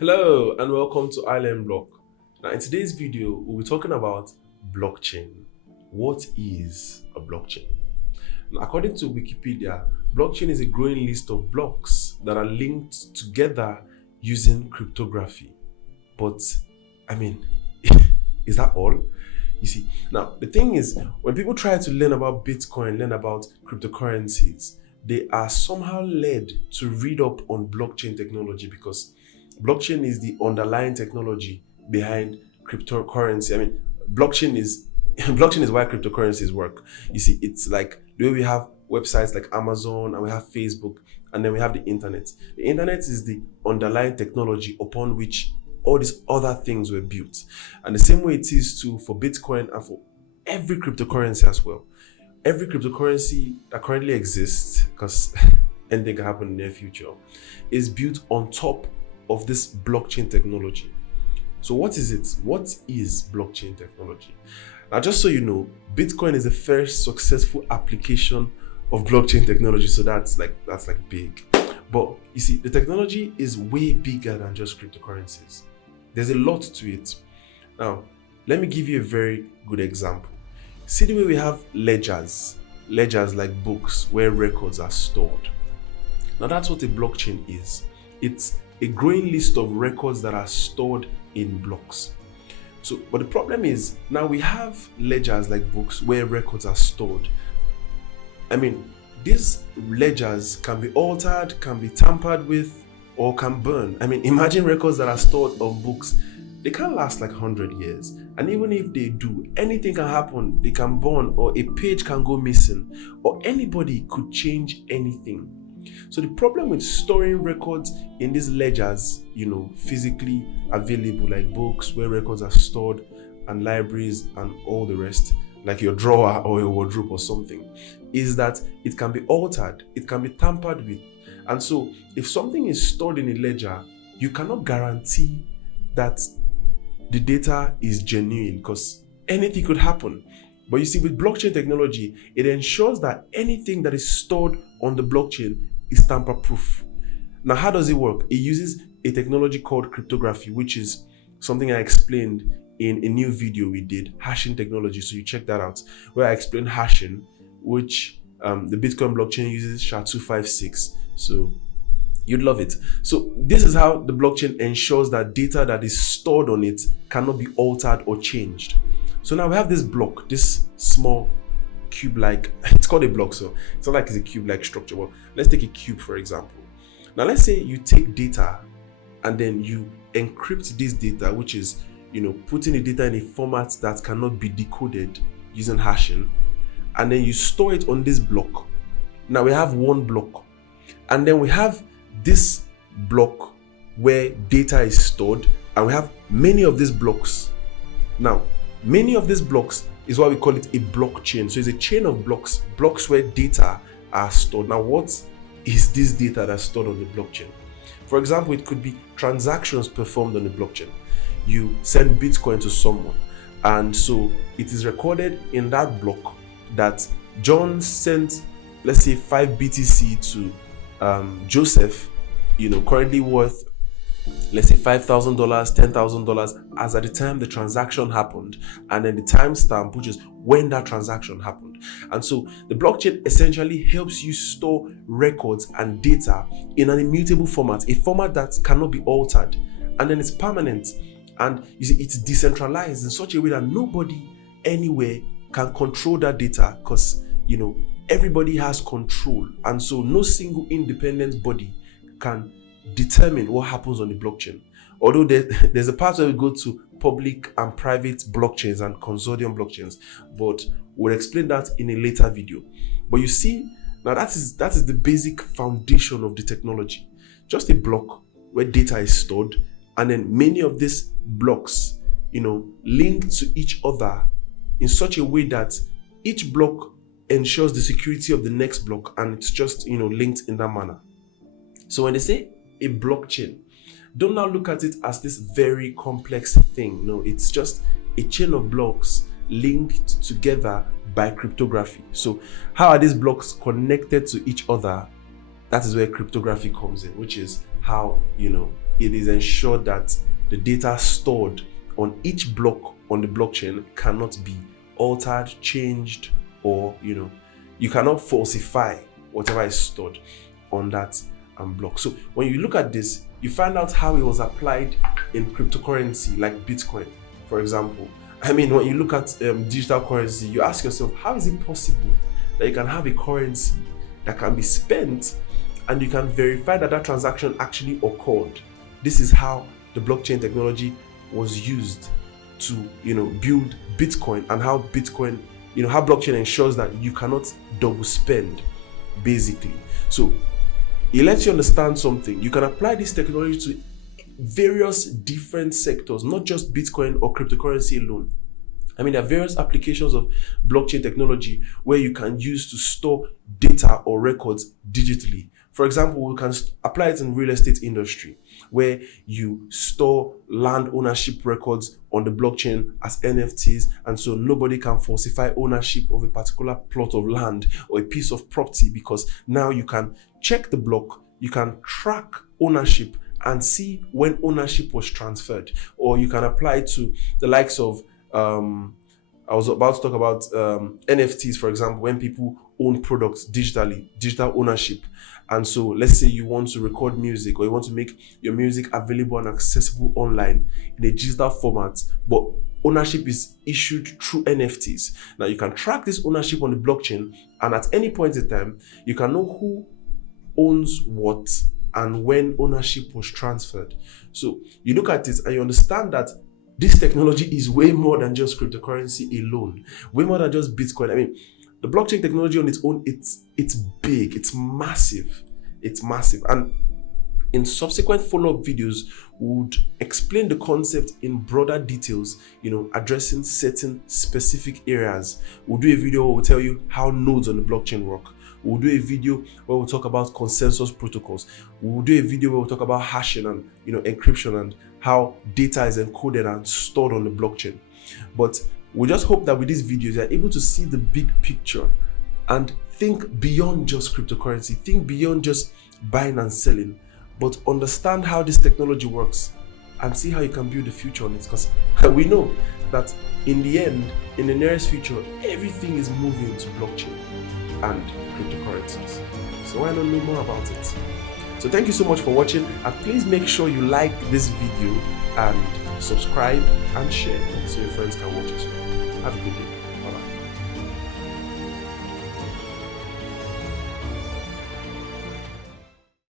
Hello and welcome to Island Block. Now in today's video, we'll be talking about blockchain. What is a blockchain? Now, according to Wikipedia, blockchain is a growing list of blocks that are linked together using cryptography. But, I mean, is that all? You see, now the thing is, when people try to learn about Bitcoin, learn about cryptocurrencies, they are somehow led to read up on blockchain technology because blockchain is the underlying technology behind cryptocurrency. I mean, blockchain is blockchain is why cryptocurrencies work. You see, it's like the way we have websites like Amazon and we have Facebook and then we have the internet. The internet is the underlying technology upon which all these other things were built. And the same way it is too for Bitcoin and for every cryptocurrency as well. Every cryptocurrency that currently exists, because anything can happen in the near future, is built on top of this blockchain technology. So what is it? What is blockchain technology? Now, just so you know, Bitcoin is the first successful application of blockchain technology. So that's like big. But you see, the technology is way bigger than just cryptocurrencies. There's a lot to it. Now, let me give you a very good example. See the way we have ledgers like books where records are stored. Now that's what a blockchain is. It's a growing list of records that are stored in blocks. So, but the problem is now we have ledgers like books where records are stored. I mean, these ledgers can be altered, can be tampered with, or can burn. I mean, imagine records that are stored on books. They can't last like 100 years. And even if they do, anything can happen. They can burn, or a page can go missing, or anybody could change anything. So the problem with storing records in these ledgers, physically available like books where records are stored and libraries and all the rest, like your drawer or your wardrobe or something, is that it can be altered, it can be tampered with. And so if something is stored in a ledger, you cannot guarantee that the data is genuine because anything could happen. But you see, with blockchain technology, it ensures that anything that is stored on the blockchain is tamper-proof. Now, how does it work? It uses a technology called cryptography, which is something I explained in a new video we did, hashing technology. So you check that out, where I explained hashing, which the Bitcoin blockchain uses SHA-256. So you'd love it. So this is how the blockchain ensures that data that is stored on it cannot be altered or changed. So now we have this block, this small cube-like, it's called a block, so it's not like it's a cube-like structure. Well, let's take a cube, for example. Now, let's say you take data and then you encrypt this data, which is, putting the data in a format that cannot be decoded using hashing, and then you store it on this block. Now we have one block, and then we have this block where data is stored, and we have many of these blocks. Now, many of these blocks is why we call it a blockchain. So it's a chain of blocks where data are stored. Now, what is this data that's stored on the blockchain? For example, it could be transactions performed on the blockchain. You send Bitcoin to someone, and so it is recorded in that block that John sent, let's say, 5 BTC to Joseph, currently worth, let's say, $5,000, $10,000 as at the time the transaction happened, and then the timestamp, which is when that transaction happened. And so the blockchain essentially helps you store records and data in an immutable format, a format that cannot be altered, and then it's permanent. And you see, it's decentralized in such a way that nobody anywhere can control that data because, everybody has control. And so no single independent body can determine what happens on the blockchain. Although there's a part where we go to public and private blockchains and consortium blockchains, but we'll explain that in a later video. But you see, now that is the basic foundation of the technology. Just a block where data is stored, and then many of these blocks, linked to each other in such a way that each block ensures the security of the next block, and it's just, linked in that manner. So when they say a blockchain, don't now look at it as this very complex thing. No, it's just a chain of blocks linked together by cryptography. So how are these blocks connected to each other? That is where cryptography comes in, which is how, it is ensured that the data stored on each block on the blockchain cannot be altered, changed, or you cannot falsify whatever is stored on that block. So when you look at this, you find out how it was applied in cryptocurrency like Bitcoin, for example. I mean, when you look at digital currency, you ask yourself, how is it possible that you can have a currency that can be spent and you can verify that that transaction actually occurred? This is how the blockchain technology was used to build Bitcoin, and how Bitcoin, how blockchain ensures that you cannot double spend, basically. So it lets you understand something. You can apply this technology to various different sectors, not just Bitcoin or cryptocurrency alone. I mean, there are various applications of blockchain technology where you can use to store data or records digitally. For example, we can apply it in real estate industry, where you store land ownership records on the blockchain as NFTs, and so nobody can falsify ownership of a particular plot of land or a piece of property, because now you can check the block, you can track ownership and see when ownership was transferred. Or you can apply it to the likes of I was about to talk about NFTs, for example, when people own products digitally, digital ownership. And so let's say you want to record music, or you want to make your music available and accessible online in a digital format, but ownership is issued through NFTs. Now you can track this ownership on the blockchain, and at any point in time, you can know who owns what and when ownership was transferred. So you look at it and you understand that this technology is way more than just cryptocurrency alone, way more than just Bitcoin. I mean, the blockchain technology on its own, it's big, it's massive. And in subsequent follow-up videos, we would explain the concept in broader details, addressing certain specific areas. We'll do a video where we'll tell you how nodes on the blockchain work. We'll do a video where we'll talk about consensus protocols. We'll do a video where we'll talk about hashing and encryption and how data is encoded and stored on the blockchain. But we just hope that with these videos, you're able to see the big picture and think beyond just cryptocurrency, think beyond just buying and selling, but understand how this technology works and see how you can build the future on it. Because we know that in the end, in the nearest future, everything is moving to blockchain and cryptocurrencies. So why not know more about it? So thank you so much for watching, and please make sure you like this video and subscribe and share so your friends can watch as well. Have a good day.